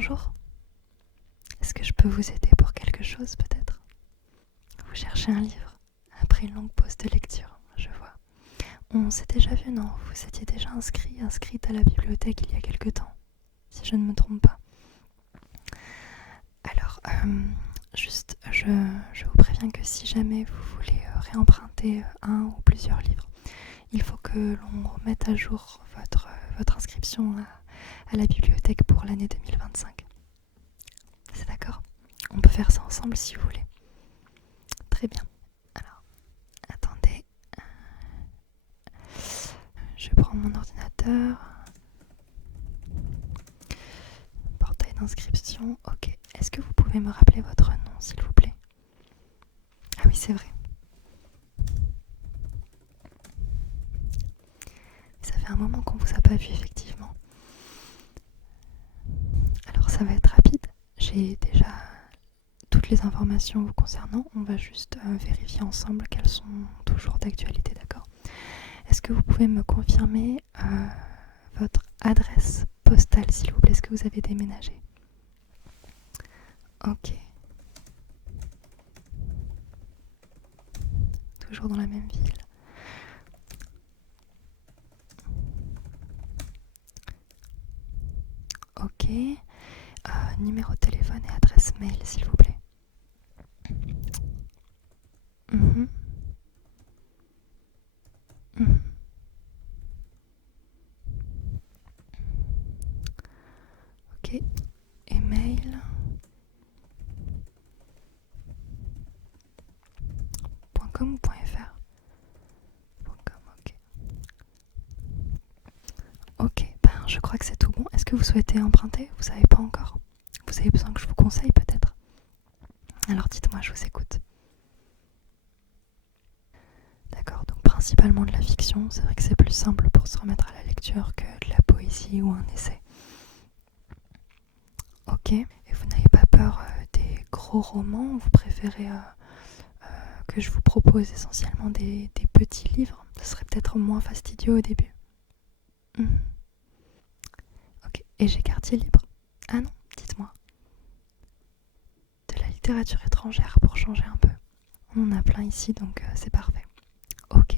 Bonjour, est-ce que je peux vous aider pour quelque chose peut-être? Vous cherchez un livre après une longue pause de lecture, je vois. On s'est déjà vu, non? Vous étiez déjà inscrite à la bibliothèque il y a quelque temps, si je ne me trompe pas. Alors, je vous préviens que si jamais vous voulez réemprunter un ou plusieurs livres, il faut que l'on remette à jour votre inscription à la bibliothèque pour l'année 2025. C'est d'accord? On peut faire ça ensemble si vous voulez. Très bien. Alors, attendez. Je prends mon ordinateur. Portail d'inscription. Ok. Est-ce que vous pouvez me rappeler votre nom, s'il vous plaît? Ah oui, c'est vrai. Ça fait un moment qu'on vous a pas vu, effectivement. Alors, ça va être rapide. J'ai déjà toutes les informations vous concernant. On va juste vérifier ensemble qu'elles sont toujours d'actualité, d'accord? Est-ce que vous pouvez me confirmer votre adresse postale, s'il vous plaît? Est-ce que vous avez déménagé? Ok. Toujours dans la même ville. Ok. Numéro de téléphone et adresse mail, s'il vous plaît. Mhm. Mhm. Ok. Email. .com ou .fr? .com, ok. Ok, ben je crois que c'est tout bon. Est-ce que vous souhaitez emprunter? Vous savez pas encore? Vous avez besoin que je vous conseille peut-être? Alors dites-moi, je vous écoute. D'accord, donc principalement de la fiction. C'est vrai que c'est plus simple pour se remettre à la lecture que de la poésie ou un essai. Ok, et vous n'avez pas peur des gros romans? Vous préférez que je vous propose essentiellement des petits livres? Ce serait peut-être moins fastidieux au début. Mhm. Ok, et j'ai quartier libre? Ah non, dites-moi. De la littérature étrangère pour changer un peu. On en a plein ici, donc c'est parfait. Ok,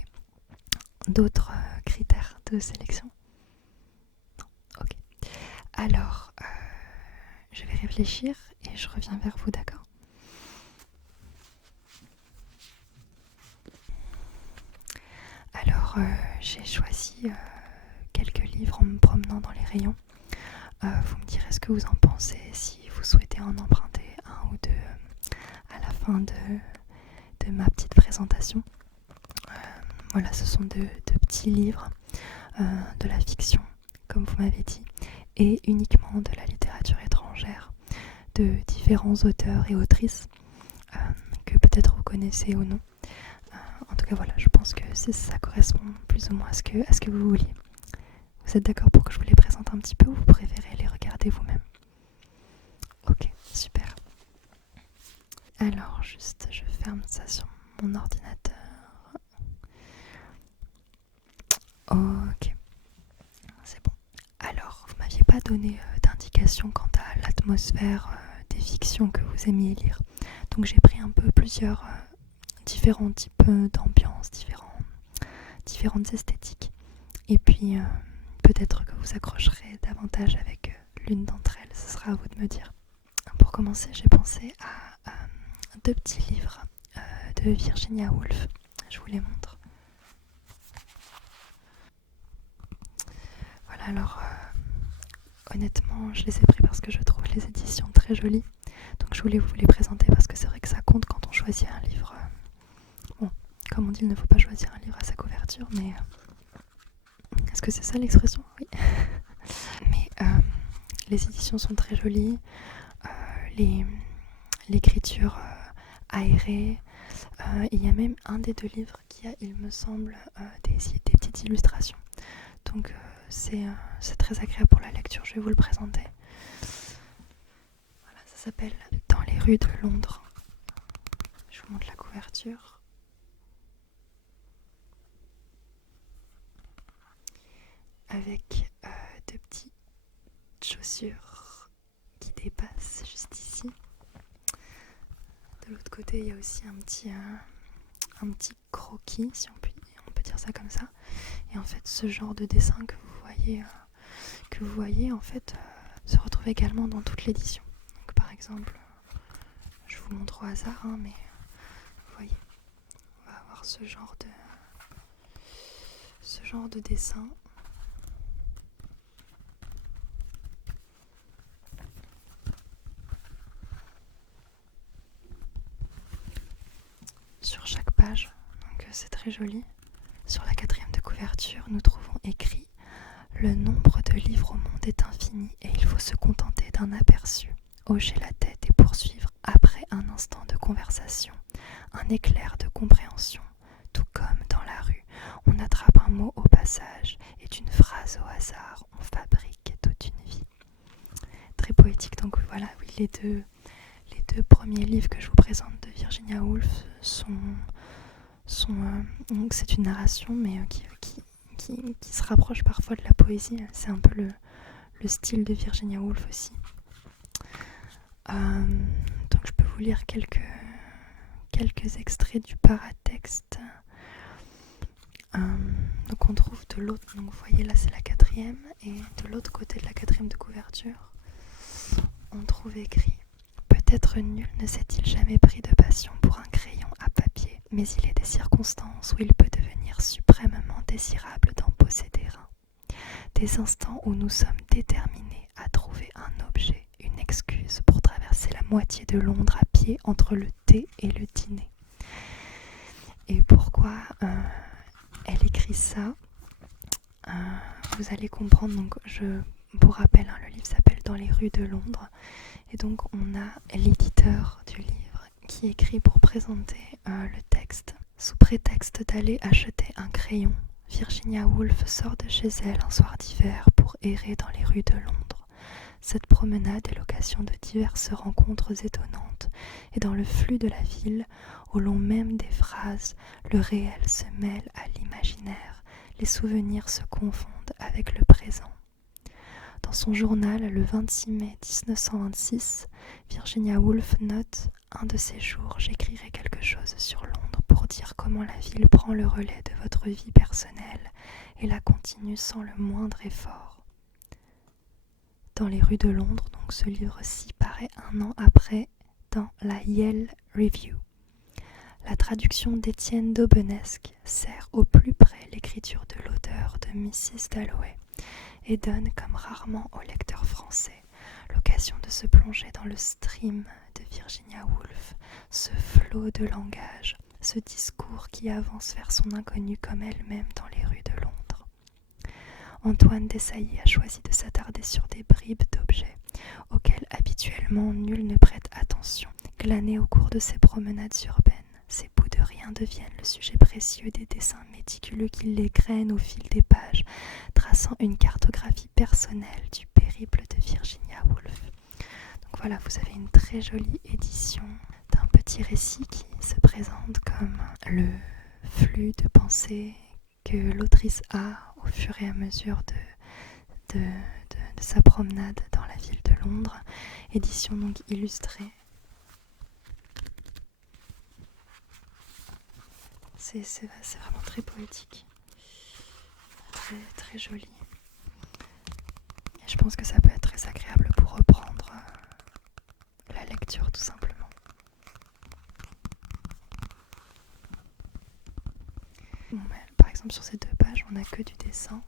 d'autres critères de sélection? Non, ok. Alors, je vais réfléchir et je reviens vers vous, d'accord? Alors, j'ai choisi quelques livres en me promenant dans les rayons. Vous me direz ce que vous en pensez, si vous souhaitez en emprunter un ou deux à la fin de ma petite présentation. Voilà, ce sont de petits livres, de la fiction, comme vous m'avez dit, et uniquement de la littérature étrangère, de différents auteurs et autrices que peut-être vous connaissez ou non. En tout cas, voilà, je pense que ça correspond plus ou moins à ce que vous vouliez. Vous êtes d'accord pour que je vous les présente un petit peu ou vous préférez les regarder vous-même? Ok, super. Alors, juste, je ferme ça sur mon ordinateur. Ok, c'est bon. Alors, vous m'aviez pas donné d'indication quant à l'atmosphère des fictions que vous aimiez lire. Donc j'ai pris un peu plusieurs différents types d'ambiances, différentes esthétiques. Et puis peut-être que vous accrocherez davantage avec l'une d'entre elles. Ce sera à vous de me dire. Pour commencer, j'ai pensé à deux petits livres de Virginia Woolf. Je vous les montre. Voilà, alors honnêtement, je les ai pris parce que je trouve les éditions très jolies. Donc je voulais vous les présenter parce que c'est vrai que ça compte quand on choisit un livre. Bon, comme on dit, il ne faut pas choisir un livre à sa couverture, mais est-ce que c'est ça l'expression? Oui. Mais les éditions sont très jolies, l'écriture aérée. Il y a même un des deux livres qui a, il me semble, des petites illustrations. Donc c'est très agréable pour la lecture, je vais vous le présenter. Voilà, ça s'appelle Dans les rues de Londres. Je vous montre la couverture. Avec deux petites chaussures qui dépasse juste ici. De l'autre côté, il y a aussi un petit croquis, si on peut dire ça comme ça. Et en fait, ce genre de dessin que vous voyez en fait, se retrouve également dans toute l'édition. Donc par exemple, je vous montre au hasard, mais vous voyez, on va avoir ce genre de dessin. Sur chaque page, donc c'est très joli. Sur la 4e de couverture, nous trouvons écrit: le nombre de livres au monde est infini et il faut se contenter d'un aperçu. Hocher la tête et poursuivre après un instant de conversation, un éclair de compréhension. Tout comme dans la rue, on attrape un mot au passage et d'une phrase au hasard, on fabrique toute une vie. Très poétique, donc voilà, oui, les deux premiers livres que je vous présente de Virginia Woolf donc c'est une narration, mais qui se rapproche parfois de la poésie. C'est un peu le style de Virginia Woolf aussi. Donc je peux vous lire quelques extraits du paratexte. Donc on trouve de l'autre, donc vous voyez là c'est la 4e, et de l'autre côté de la 4e de couverture, on trouve écrit: peut-être nul ne s'est-il jamais pris de passion pour un crayon à papier, mais il est des circonstances où il peut devenir suprêmement désirable d'en posséder un. Des instants où nous sommes déterminés à trouver un objet, une excuse pour traverser la moitié de Londres à pied entre le thé et le dîner. Et pourquoi elle écrit ça, vous allez comprendre. Donc pour rappel, le livre s'appelle Dans les rues de Londres, et donc on a l'éditeur du livre qui écrit pour présenter le texte. Sous prétexte d'aller acheter un crayon, Virginia Woolf sort de chez elle un soir d'hiver pour errer dans les rues de Londres. Cette promenade est l'occasion de diverses rencontres étonnantes, et dans le flux de la ville, au long même des phrases, le réel se mêle à l'imaginaire, les souvenirs se confondent avec le présent. Dans son journal, le 26 mai 1926, Virginia Woolf note: un de ces jours, j'écrirai quelque chose sur Londres pour dire comment la ville prend le relais de votre vie personnelle et la continue sans le moindre effort. Dans les rues de Londres, donc ce livre-ci paraît un an après dans la Yale Review. La traduction d'Étienne d'Aubenesque sert au plus près l'écriture de l'auteur de Mrs. Dalloway et donne, comme rarement aux lecteurs français, l'occasion de se plonger dans le stream de Virginia Woolf, ce flot de langage, ce discours qui avance vers son inconnu comme elle-même dans les rues de Londres. Antoine Desailly a choisi de s'attarder sur des bribes d'objets auxquels habituellement nul ne prête attention, glanés au cours de ses promenades urbaines. Ces bouts de rien deviennent le sujet précieux des dessins méticuleux qui l'égrènent au fil des pages, traçant une cartographie personnelle du périple de Virginia Woolf. Donc voilà, vous avez une très jolie édition d'un petit récit qui se présente comme le flux de pensées que l'autrice a au fur et à mesure de sa promenade dans la ville de Londres. Édition donc illustrée. C'est vraiment très poétique, très, très joli. Et je pense que ça peut être très agréable pour reprendre la lecture tout simplement. Bon, par exemple sur ces 2 pages, on n'a que du dessin.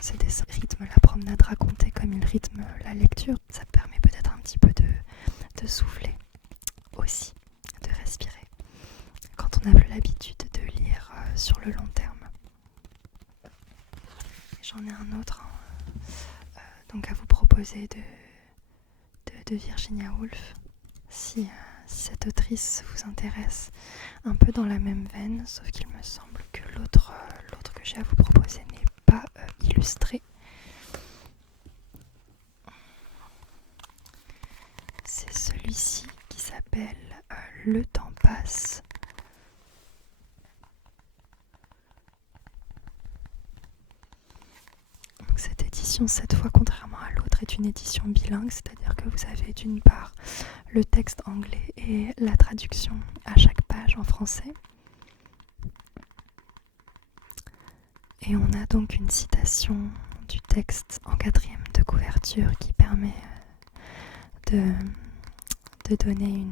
Ces dessins rythment la promenade racontée comme ils rythment la lecture. Ça permet peut-être un petit peu de souffler aussi, de respirer, quand on n'a plus l'habitude de lire sur le long terme. J'en ai un autre donc à vous proposer de Virginia Woolf, si cette autrice vous intéresse, un peu dans la même veine, sauf qu'il me semble que l'autre que j'ai à vous proposer n'est pas illustré. C'est celui-ci qui s'appelle Le temps passe. édition, cette fois, contrairement à l'autre, est une édition bilingue, c'est-à-dire que vous avez d'une part le texte anglais et la traduction à chaque page en français. Et on a donc une citation du texte en 4e de couverture qui permet de donner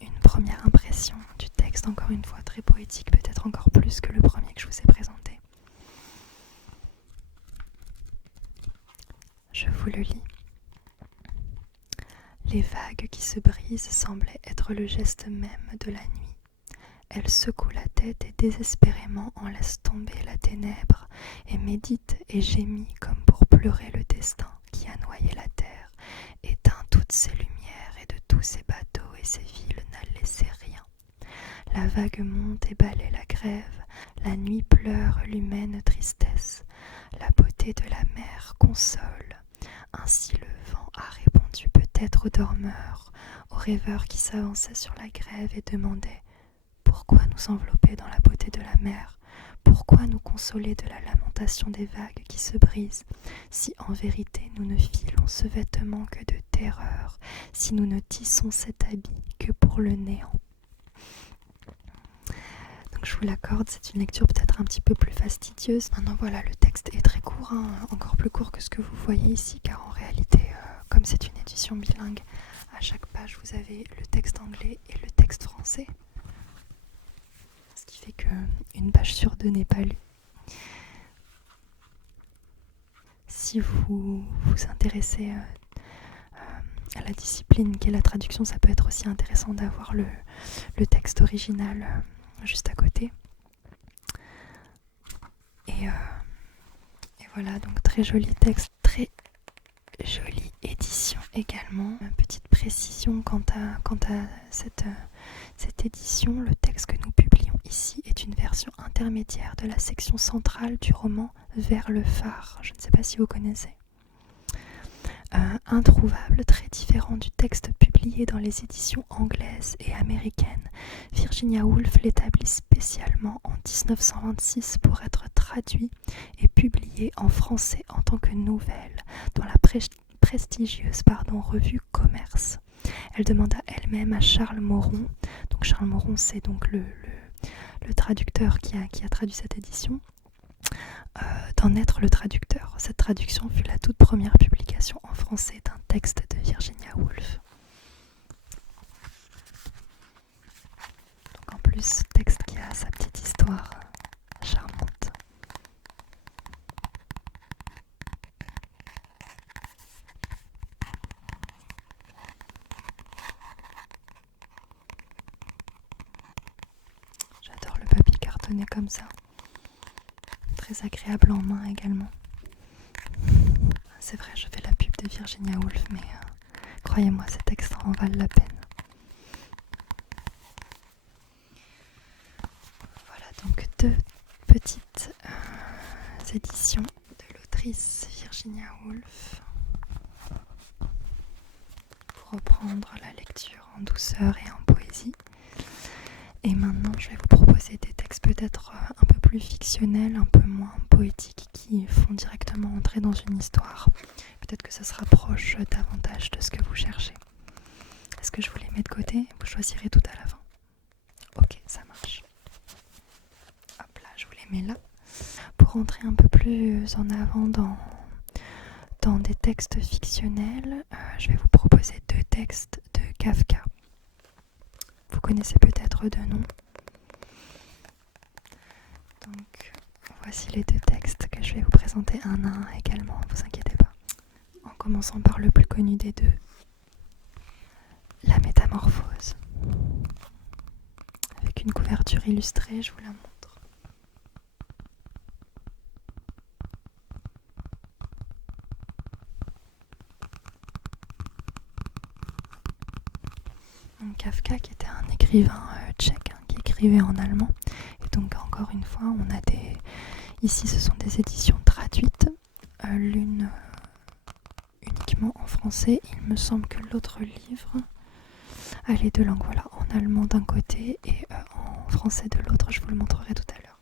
une première impression du texte, encore une fois très poétique, peut-être encore plus que le premier que je vous ai présenté. Je vous le lis. Les vagues qui se brisent semblaient être le geste même de la nuit. Elle secoue la tête et désespérément en laisse tomber la ténèbre et médite et gémit comme pour pleurer le destin qui a noyé la terre, éteint toutes ses lumières et de tous ses bateaux et ses villes n'a laissé rien. La vague monte et balaie la grève, la nuit pleure l'humaine tristesse, la beauté de la mer console. Ainsi le vent a répondu peut-être aux dormeurs, aux rêveurs qui s'avançaient sur la grève et demandaient « Pourquoi nous envelopper dans la beauté de la mer ? Pourquoi nous consoler de la lamentation des vagues qui se brisent, si en vérité nous ne filons ce vêtement que de terreur, si nous ne tissons cet habit que pour le néant ?» Donc je vous l'accorde, c'est une lecture peut-être un petit peu plus fastidieuse. Maintenant voilà, le texte est très court, encore plus court que ce que vous voyez ici, car en réalité, comme c'est une édition bilingue, à chaque page vous avez le texte anglais et le texte français. Ce qui fait qu'une page sur deux n'est pas lue. Si vous vous intéressez à la discipline qu'est la traduction, ça peut être aussi intéressant d'avoir le texte original juste à côté. Et voilà, donc très joli texte, très jolie édition également. Petite précision quant à cette édition, le texte que nous publions ici est une version intermédiaire de la section centrale du roman Vers le phare. Je ne sais pas si vous connaissez. Introuvable, très différent du texte publié dans les éditions anglaises et américaines, Virginia Woolf l'établit spécialement en 1926 pour être traduit et publié en français en tant que nouvelle dans la prestigieuse revue Commerce. Elle demanda elle-même à Charles Moron, donc Charles Moron c'est donc le traducteur qui a traduit cette édition, d'en être le traducteur. Cette traduction fut la toute première publication en français d'un texte de Virginia Woolf. Donc en plus, texte qui a sa petite histoire charmante. J'adore le papier cartonné comme ça. Très agréable en main également. C'est vrai, je fais la pub de Virginia Woolf, mais croyez-moi, ces textes en valent la peine. Voilà donc deux petites éditions de l'autrice Virginia Woolf pour reprendre la lecture en douceur et en poésie. Et maintenant, je vais vous proposer des textes peut-être un peu plus fictionnels, un peu moins poétiques, qui font directement entrer dans une histoire. Peut-être que ça se rapproche davantage de ce que vous cherchez. Est-ce que je vous les mets de côté ? Vous choisirez tout à la fin. Ok, ça marche. Hop là, je vous les mets là. Pour entrer un peu plus en avant dans des textes fictionnels, je vais vous proposer deux textes de Kafka. Vous connaissez peut-être de nom. Donc, voici les deux textes que je vais vous présenter un à un également, ne vous inquiétez pas. En commençant par le plus connu des deux, La Métamorphose. Avec une couverture illustrée, je vous la montre. Donc, Kafka qui était un écrivain tchèque qui écrivait en allemand. Et donc encore une fois, on a ici ce sont des éditions traduites, l'une uniquement en français. Il me semble que l'autre livre a les deux langues, voilà, en allemand d'un côté et en français de l'autre. Je vous le montrerai tout à l'heure.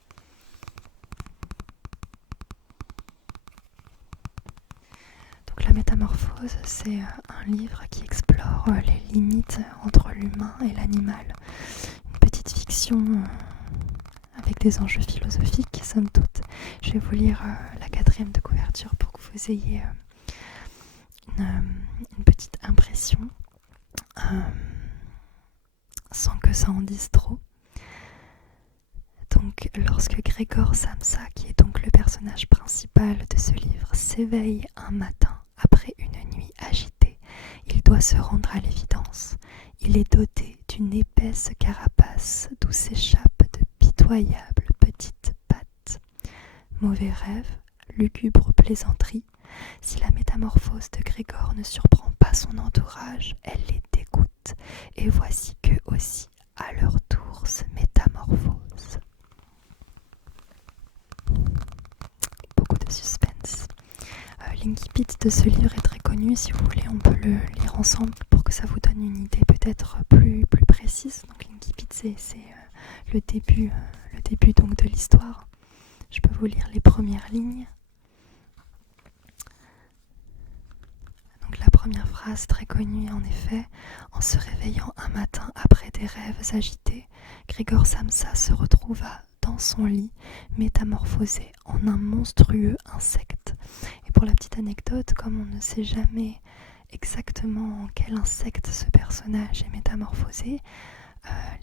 Métamorphose, c'est un livre qui explore les limites entre l'humain et l'animal. Une petite fiction avec des enjeux philosophiques, somme toute. Je vais vous lire la 4e de couverture pour que vous ayez une petite impression, sans que ça en dise trop. Donc, lorsque Grégor Samsa, qui est donc le personnage principal de ce livre, s'éveille un matin après une nuit agitée, il doit se rendre à l'évidence. Il est doté d'une épaisse carapace d'où s'échappent de pitoyables petites pattes. Mauvais rêve, lugubre plaisanterie, si la métamorphose de Grégor ne surprend pas son entourage, elle les dégoûte, et voici qu'eux aussi, à leur tour, se métamorphosent. Beaucoup de suspense. L'incipit de ce livre est très connu, si vous voulez on peut le lire ensemble pour que ça vous donne une idée peut-être plus précise. Donc l'incipit c'est le début donc de l'histoire. Je peux vous lire les premières lignes. Donc la première phrase très connue en effet: en se réveillant un matin après des rêves agités, Grégor Samsa se retrouva dans son lit, métamorphosé en un monstrueux insecte. Et pour la petite anecdote, comme on ne sait jamais exactement en quel insecte ce personnage est métamorphosé,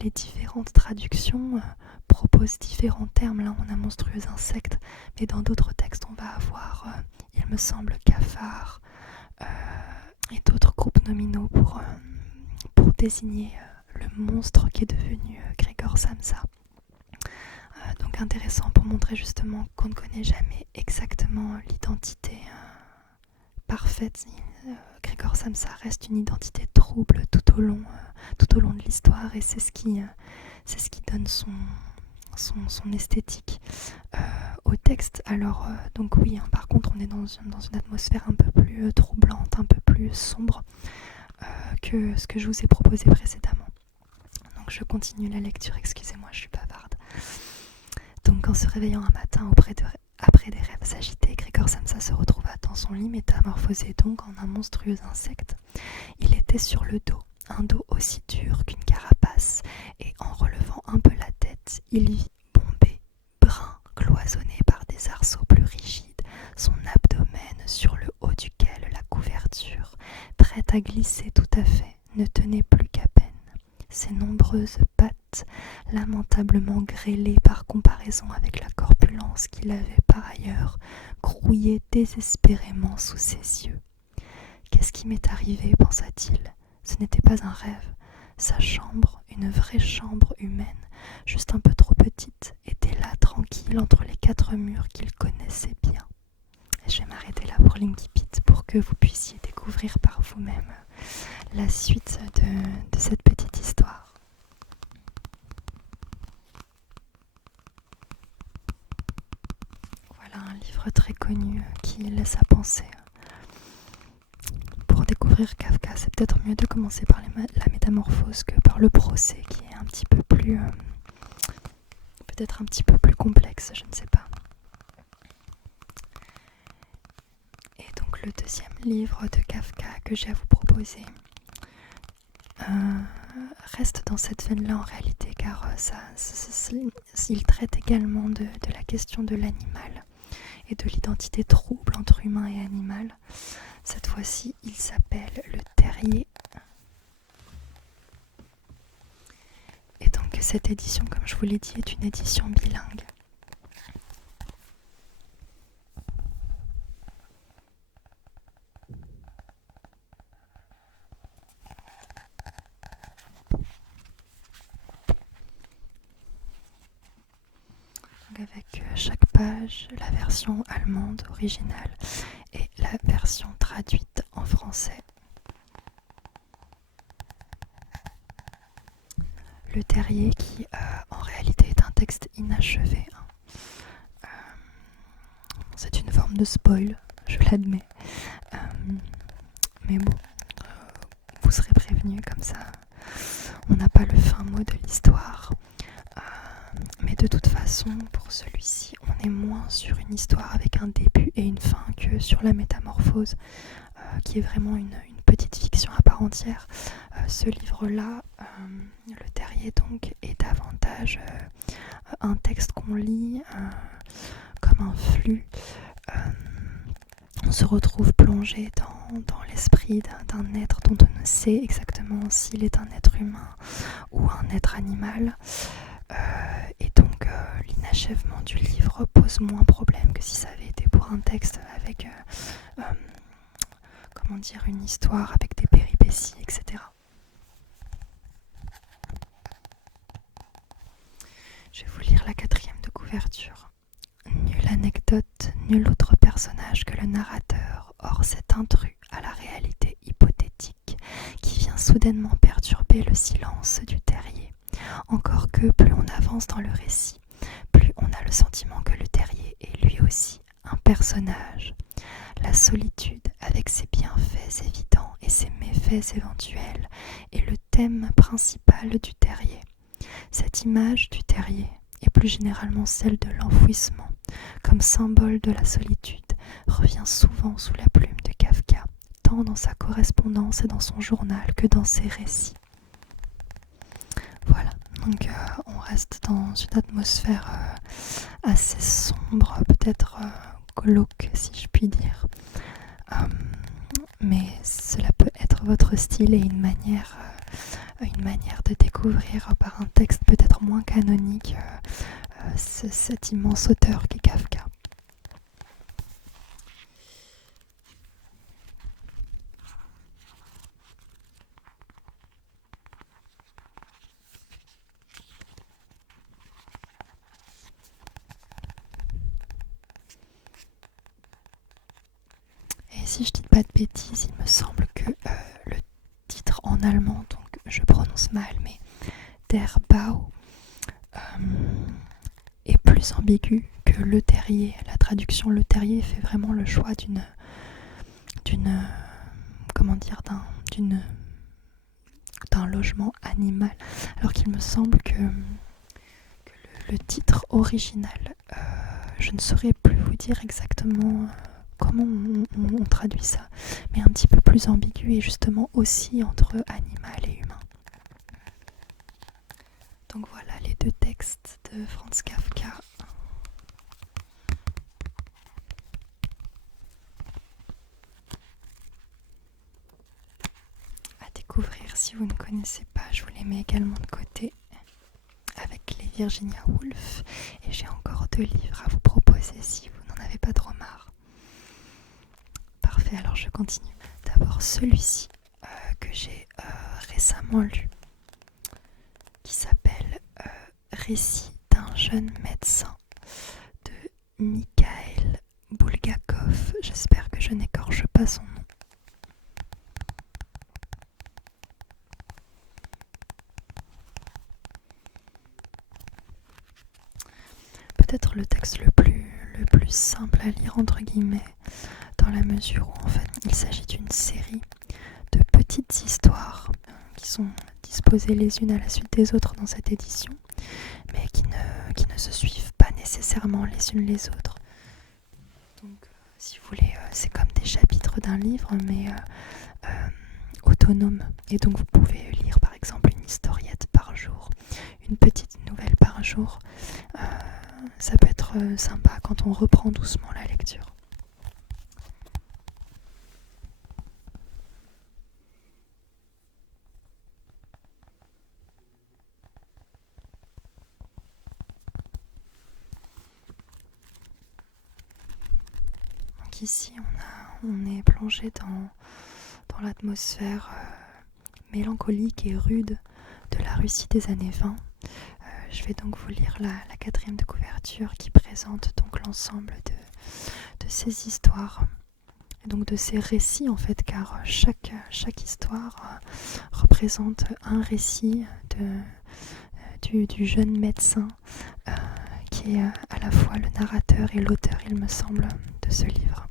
les différentes traductions proposent différents termes. Là on a monstrueux insecte, mais dans d'autres textes on va avoir, il me semble, cafard et d'autres groupes nominaux pour désigner le monstre qui est devenu Grégor Samsa. Donc intéressant pour montrer justement qu'on ne connaît jamais exactement l'identité parfaite. Grégor Samsa reste une identité trouble tout au long de l'histoire, et c'est ce qui donne son esthétique au texte. Alors donc oui, par contre on est dans une atmosphère un peu plus troublante, un peu plus sombre que ce que je vous ai proposé précédemment. Donc je continue la lecture, excusez-moi, je suis bavarde. Donc en se réveillant un matin après des rêves agités, Grégor Samsa se retrouva dans son lit, métamorphosé donc en un monstrueux insecte. Il était sur le dos, un dos aussi dur qu'une carapace, et en relevant un peu la tête, il vit bombé, brun, cloisonné par des arceaux plus rigides, son abdomen sur le haut duquel la couverture, prête à glisser tout à fait, ne tenait plus qu'à peine. Ses nombreuses pattes, lamentablement grêlées par comparaison avec la corpulence qu'il avait par ailleurs, grouillaient désespérément sous ses yeux. « Qu'est-ce qui m'est arrivé ?» pensa-t-il. Ce n'était pas un rêve. Sa chambre, une vraie chambre humaine, juste un peu trop petite, était là tranquille entre les 4 murs qu'il connaissait bien. Et je vais m'arrêter là pour l'incipit pour que vous puissiez découvrir par vous-même la suite de cette petite histoire. Voilà un livre très connu qui laisse à penser. Pour découvrir Kafka, c'est peut-être mieux de commencer par la métamorphose que par le procès, qui est un petit peu plus peut-être un petit peu plus complexe, je ne sais pas. Et donc le deuxième livre de Kafka que j'ai à vous proposer reste dans cette veine-là en réalité, car il traite également de la question de l'animal et de l'identité trouble entre humain et animal. Cette fois-ci, il s'appelle Le Terrier. Et donc cette édition, comme je vous l'ai dit, est une édition bilingue. Avec chaque page la version allemande originale et la version traduite en français. Le Terrier qui en réalité est un texte inachevé. C'est une forme de spoil, je l'admets. Mais bon, vous serez prévenus, comme ça on n'a pas le fin mot de l'histoire. Mais de toute façon, pour celui-ci, on est moins sur une histoire avec un début et une fin que sur la métamorphose. qui est vraiment une petite fiction à part entière. Ce livre-là, Le Terrier donc, est davantage un texte qu'on lit comme un flux. On se retrouve plongé dans l'esprit d'un être dont on ne sait exactement s'il est un être humain ou un être animal. Et donc l'inachèvement du livre pose moins problème que si ça avait été pour un texte avec une histoire avec des péripéties, etc. Je vais vous lire la 4e de couverture. Nulle anecdote, nul autre personnage que le narrateur, hors cet intrus à la réalité hypothétique qui vient soudainement perturber le silence du terrier. Encore que plus on avance dans le récit, plus on a le sentiment que le terrier est lui aussi un personnage. La solitude, avec ses bienfaits évidents et ses méfaits éventuels, est le thème principal du terrier. Cette image du terrier, et plus généralement celle de l'enfouissement, comme symbole de la solitude, revient souvent sous la plume de Kafka, tant dans sa correspondance et dans son journal que dans ses récits. Voilà, donc on reste dans une atmosphère assez sombre, peut-être glauque si je puis dire. Mais cela peut être votre style et une manière de découvrir par un texte peut-être moins canonique cet immense auteur qu'est Kafka. Et si je dis pas de bêtises, il me semble que le titre en allemand, donc je prononce mal, mais Der Bau est plus ambigu que le terrier. La traduction le terrier fait vraiment le choix d'un logement animal, alors qu'il me semble que le titre original, je ne saurais plus vous dire exactement comment on traduit ça, mais un petit peu plus ambigu et justement aussi entre animal et humain. Donc voilà les 2 textes de Franz Kafka. À découvrir si vous ne connaissez pas, je vous les mets également de côté avec les Virginia Woolf, et j'ai encore 2 livres à vous proposer si vous n'en avez pas trop marre. Parfait, alors je continue. D'abord celui-ci que j'ai récemment lu, qui s'appelle Récit d'un jeune médecin de Mikhail Bulgakov. J'espère que je n'écorche pas son nom. Peut-être le texte le plus simple à lire entre guillemets, dans la mesure où en fait il s'agit d'une série de petites histoires qui sont disposées les unes à la suite des autres dans cette édition, mais qui ne se suivent pas nécessairement les unes les autres. Donc si vous voulez, c'est comme des chapitres d'un livre, mais autonomes. Et donc vous pouvez lire par exemple une historiette par jour, une petite nouvelle par jour. Ça peut être sympa quand on reprend doucement la lecture. Donc ici on est plongé dans l'atmosphère mélancolique et rude de la Russie des années 20. Je vais donc vous lire la 4e de couverture qui présente donc l'ensemble de ces histoires, et donc de ces récits en fait, car chaque histoire représente un récit du jeune médecin qui est à la fois le narrateur et l'auteur, il me semble, de ce livre.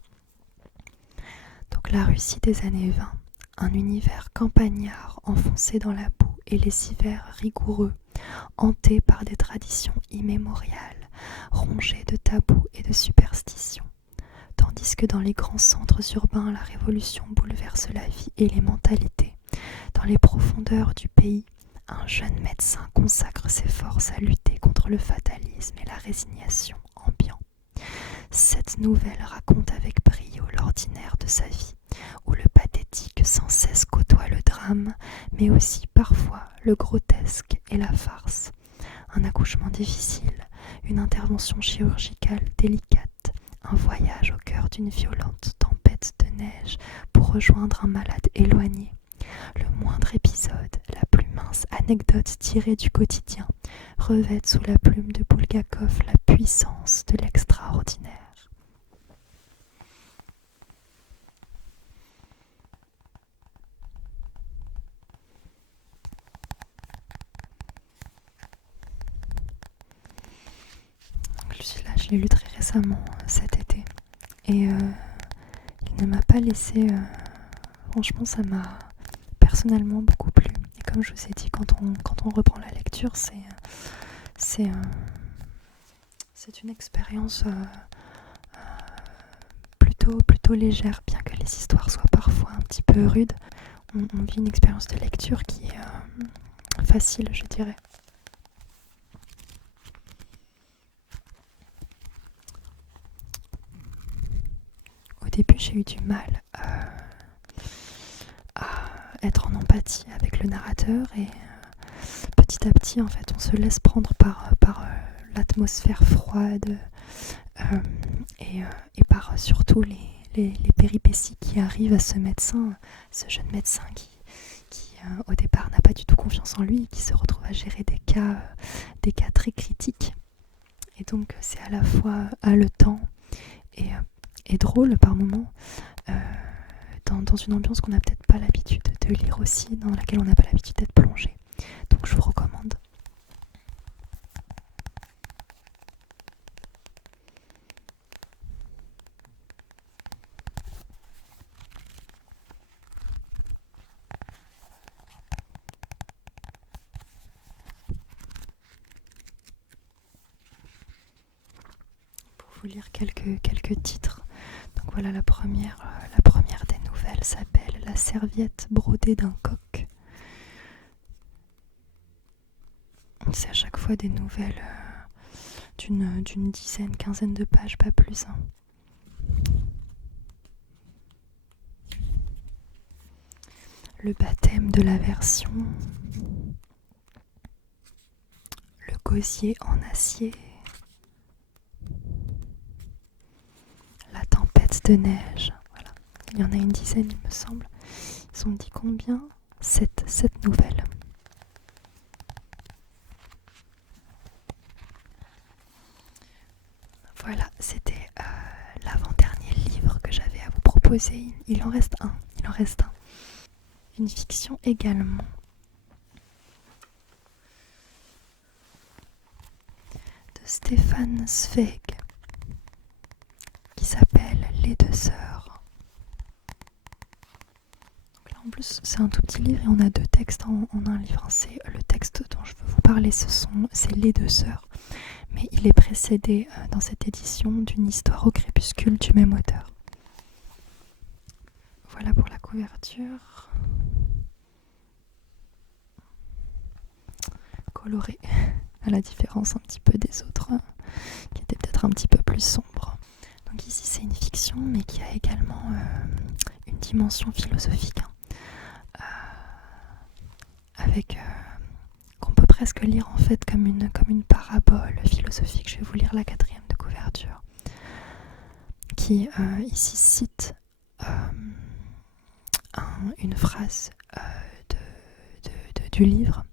Donc la Russie des années 20, un univers campagnard enfoncé dans la boue et les hivers rigoureux, hanté par des traditions immémoriales, rongé de tabous et de superstitions, tandis tandis que dans les grands centres urbains, la révolution bouleverse la vie et les mentalités. Dans les profondeurs du pays, un jeune médecin consacre ses forces à lutter contre le fatalisme et la résignation ambiant. Cette nouvelle raconte avec brio l'ordinaire de sa vie, où le pathétique sans cesse côtoie le drame, mais aussi parfois le grotesque et la farce. Un accouchement difficile, une intervention chirurgicale délicate, un voyage au cœur d'une violente tempête de neige pour rejoindre un malade éloigné. Le moindre épisode, la plus mince anecdote tirée du quotidien, revêt sous la plume de Bulgakov la puissance de l'extraordinaire. Celui-là, je l'ai lu très récemment cet été et il ne m'a pas laissé... franchement, ça m'a personnellement beaucoup plu. Et comme je vous ai dit, quand on reprend la lecture, c'est une expérience plutôt légère, bien que les histoires soient parfois un petit peu rudes. On vit une expérience de lecture qui est facile, je dirais. Au début, j'ai eu du mal à être en empathie avec le narrateur et petit à petit, en fait, on se laisse prendre par l'atmosphère froide et par surtout les péripéties qui arrivent à ce médecin, ce jeune médecin qui au départ n'a pas du tout confiance en lui et qui se retrouve à gérer des cas très critiques. Et donc c'est à la fois haletant et drôle par moments, dans une ambiance qu'on n'a peut-être pas l'habitude de lire aussi, dans laquelle on n'a pas l'habitude d'être plongé. Donc je vous recommande. Pour vous lire quelques titres. Donc voilà, la première des nouvelles s'appelle La serviette brodée d'un coq. C'est à chaque fois des nouvelles d'une dizaine, quinzaine de pages, pas plus. Le baptême de l'aversion. Le gosier en acier. La tempête de neige. Voilà. Il y en a une dizaine, il me semble. Ils ont dit combien ? 7 nouvelles. Voilà, c'était l'avant-dernier livre que j'avais à vous proposer. Il en reste un. Une fiction également. De Stefan Zweig, qui s'appelle Les deux sœurs. Donc là en plus c'est un tout petit livre et on a 2 textes en un livre. C'est le texte dont je veux vous parler, c'est Les deux sœurs. Mais il est précédé dans cette édition d'une histoire au crépuscule du même auteur. Voilà pour la couverture. Colorée, à la différence un petit peu des autres, qui étaient peut-être un petit peu plus sombres. Donc ici c'est une fiction, mais qui a également une dimension philosophique, avec qu'on peut presque lire en fait comme une parabole philosophique. Je vais vous lire la 4e de couverture, qui ici cite une phrase du livre.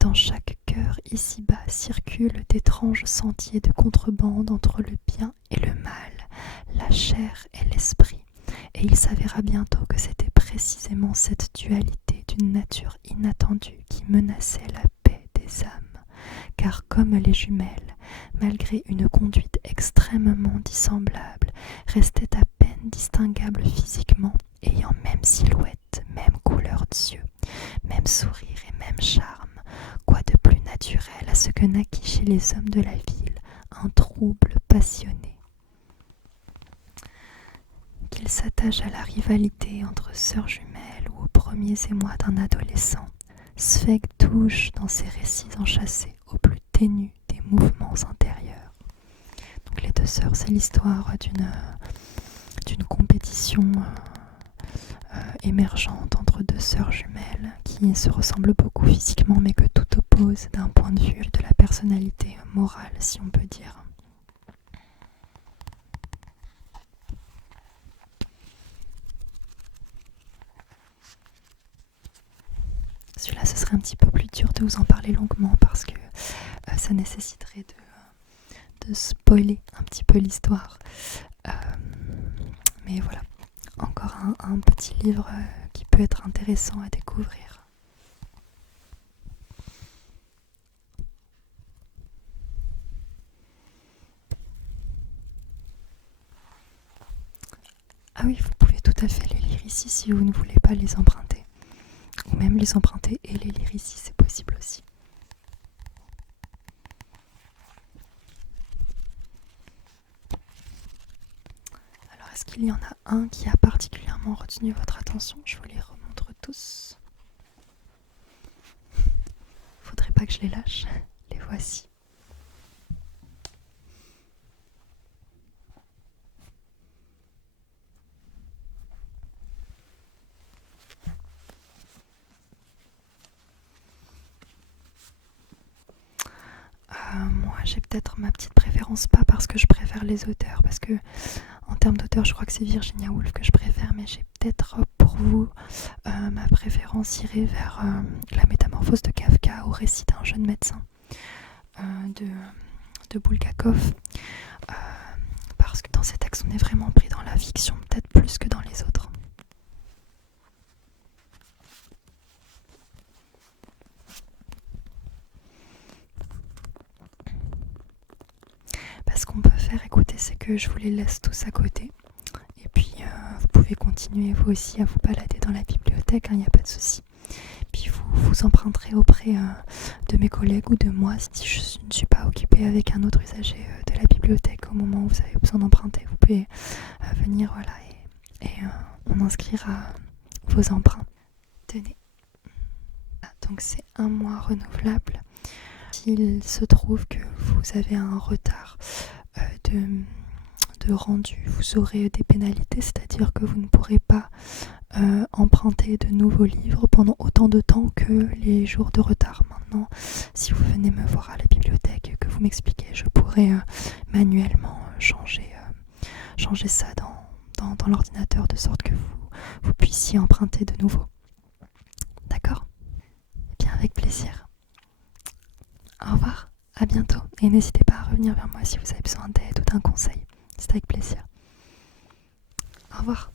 Dans chaque cœur ici-bas circulent d'étranges sentiers de contrebande entre le bien et le mal, la chair et l'esprit. Et il s'avéra bientôt que c'était précisément cette dualité d'une nature inattendue qui menaçait la paix des âmes. Car comme les jumelles, malgré une conduite extrêmement dissemblable, restaient à peine distinguables physiquement, ayant même silhouette, même couleur d'yeux, même sourire et même charme, quoi de plus naturel à ce que naquit chez les hommes de la ville un trouble passionné. qu'il s'attache à la rivalité entre sœurs jumelles ou aux premiers émois d'un adolescent, Zweig touche dans ses récits enchâssés au plus ténu des mouvements intérieurs. Donc les deux sœurs, c'est l'histoire d'une compétition émergente entre deux sœurs jumelles qui se ressemblent beaucoup physiquement mais que tout oppose d'un point de vue de la personnalité morale, si on peut dire. Celui-là, ce serait un petit peu plus dur de vous en parler longuement parce que ça nécessiterait de spoiler un petit peu l'histoire. Mais voilà, encore un petit livre qui peut être intéressant à découvrir. Ah oui, vous pouvez tout à fait les lire ici si vous ne voulez pas les emprunter. Ou même les emprunter et les lire ici, c'est possible aussi. Alors, est-ce qu'il y en a un qui a particulièrement retenu votre attention? Je vous les remontre tous. Faudrait pas que je les lâche. Les voici. Moi, j'ai peut-être ma petite préférence, pas parce que je préfère les auteurs, parce que en termes d'auteur, je crois que c'est Virginia Woolf que je préfère, mais j'ai peut-être pour vous ma préférence irait vers La Métamorphose de Kafka, au récit d'un jeune médecin de Bulgakov, parce que dans ces textes, on est vraiment pris dans la fiction, peut-être plus que dans les autres. Ce qu'on peut faire, écoutez, c'est que je vous les laisse tous à côté. Et puis, vous pouvez continuer vous aussi à vous balader dans la bibliothèque, il n'y a pas de souci. Puis vous emprunterez auprès de mes collègues ou de moi si je ne suis pas occupée avec un autre usager de la bibliothèque au moment où vous avez besoin d'emprunter. Vous pouvez venir, voilà, et on inscrira vos emprunts. Tenez. Donc c'est 1 mois renouvelable. S'il se trouve que vous avez un retard de rendu, vous aurez des pénalités, c'est-à-dire que vous ne pourrez pas emprunter de nouveaux livres pendant autant de temps que les jours de retard. Maintenant, si vous venez me voir à la bibliothèque et que vous m'expliquez, je pourrais manuellement changer ça dans l'ordinateur de sorte que vous puissiez emprunter de nouveau. D'accord ? Eh bien, avec plaisir. Au revoir, à bientôt, et n'hésitez pas à revenir vers moi si vous avez besoin d'aide ou d'un conseil. C'est avec plaisir. Au revoir.